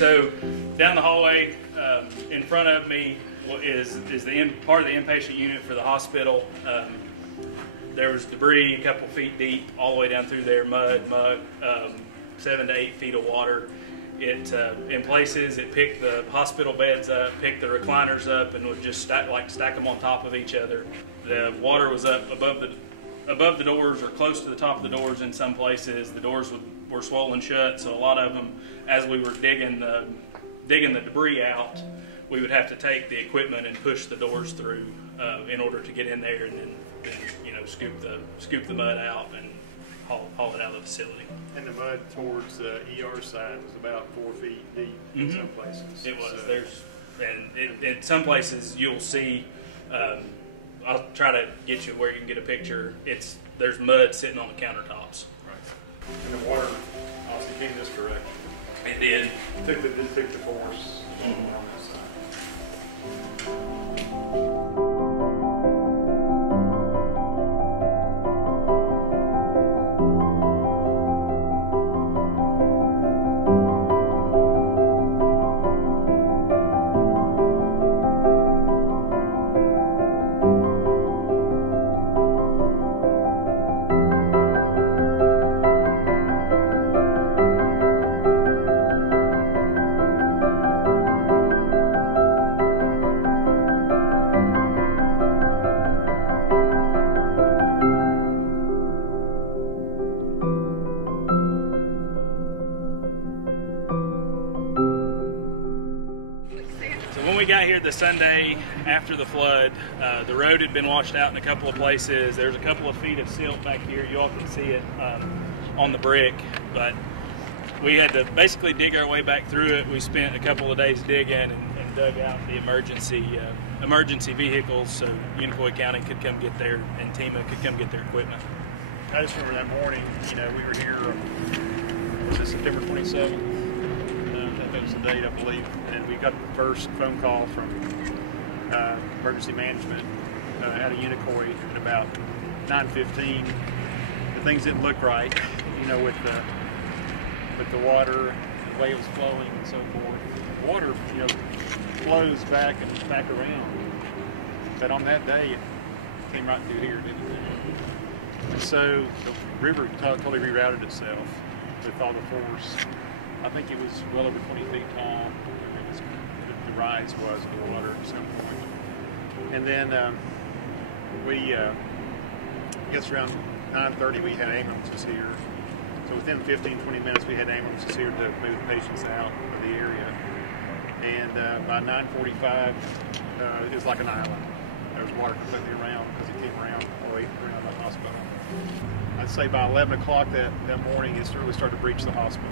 So down the hallway in front of me is the part of the inpatient unit for the hospital. There was debris a couple feet deep all the way down through there, mud, 7 to 8 feet of water. It in places it picked the hospital beds up, picked the recliners up, and would just stack them on top of each other. The water was up above the doors or close to the top of the doors in some places. The doors were swollen shut, so a lot of them, as we were digging the debris out, we would have to take the equipment and push the doors through in order to get in there, and then scoop the mud out and haul it out of the facility. And the mud towards the ER side was about 4 feet deep in some places. It was. In some places you'll see. I'll try to get you where you can get a picture. There's mud sitting on the countertops. Right. And the water obviously came this direction. It did. It took the force on this side. We got here the Sunday after the flood. The road had been washed out in a couple of places. There's a couple of feet of silt back here. You all can see it on the brick, but we had to basically dig our way back through it. We spent a couple of days digging and dug out the emergency vehicles so Unicoi County could come get there and TEMA could come get their equipment. I just remember that morning, we were here, was it September 27th? That was the date, I believe, and we got the first phone call from emergency management out of Unicoi at about 9:15. The things didn't look right, with the water, the way it was flowing, and so forth. The water, flows back and back around, but on that day, it came right through here, didn't it? And so the river totally rerouted itself with all the force. I think it was well over 20 feet tall. The rise was of the water at some point. And then I guess around 9:30 we had ambulances here. So within 15-20 minutes we had ambulances here to move the patients out of the area. And by 9:45 it was like an island. There was water completely around because it came around all the way around the hospital. I'd say by 11 o'clock that morning it really started to breach the hospital.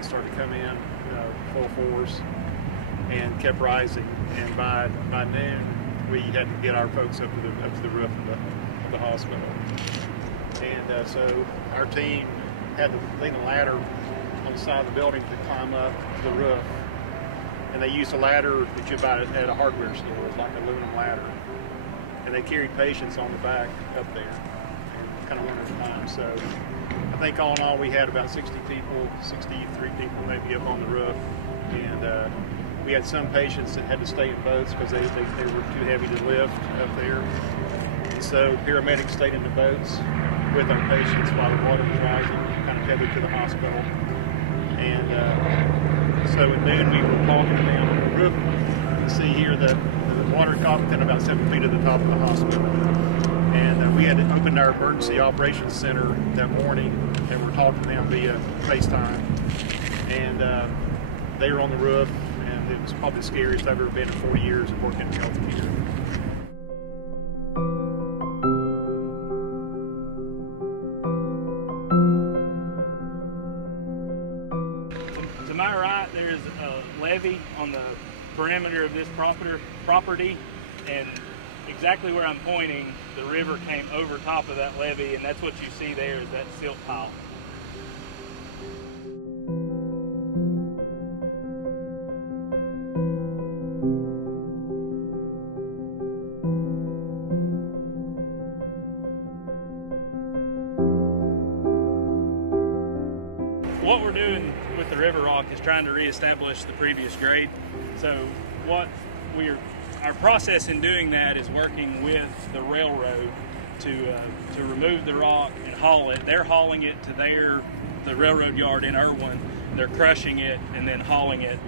Started to come in full force and kept rising, and by noon we had to get our folks up to the roof of the hospital. And so our team had to lean a ladder on the side of the building to climb up to the roof, and they used a ladder that you buy at a hardware store. It's like an aluminum ladder, and they carried patients on the back up there, and kind of one at a time. So I think all in all we had about 63 people maybe up on the roof, and we had some patients that had to stay in boats because they were too heavy to lift up there. And so paramedics stayed in the boats with our patients while the water was rising, kind of tethered to the hospital. And so at noon we were walking down on the roof. You see here the water caught within about 7 feet of the top of the hospital. And we had opened our emergency operations center that morning, and we're talking to them via FaceTime. And they were on the roof, and it was probably the scariest I've ever been in 40 years of working in healthcare. To my right, there's a levee on the perimeter of this property, and exactly where I'm pointing, the river came over top of that levee, and that's what you see there is that silt pile. what we're doing with the river rock is trying to reestablish the previous grade. So our process in doing that is working with the railroad to remove the rock and haul it. They're hauling it to the railroad yard in Irwin. They're crushing it and then hauling it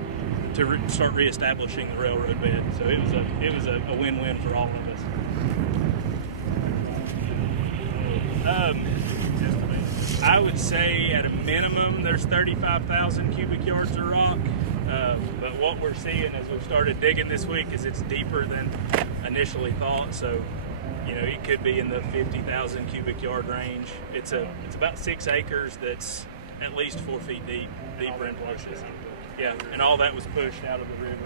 to start reestablishing the railroad bed. So it was a win-win for all of us. I would say at a minimum there's 35,000 cubic yards of rock. But what we're seeing as we've started digging this week is it's deeper than initially thought. So, you know, it could be in the 50,000 cubic yard range. It's about 6 acres that's at least 4 feet deeper in places. Yeah, and all that was pushed out of the river.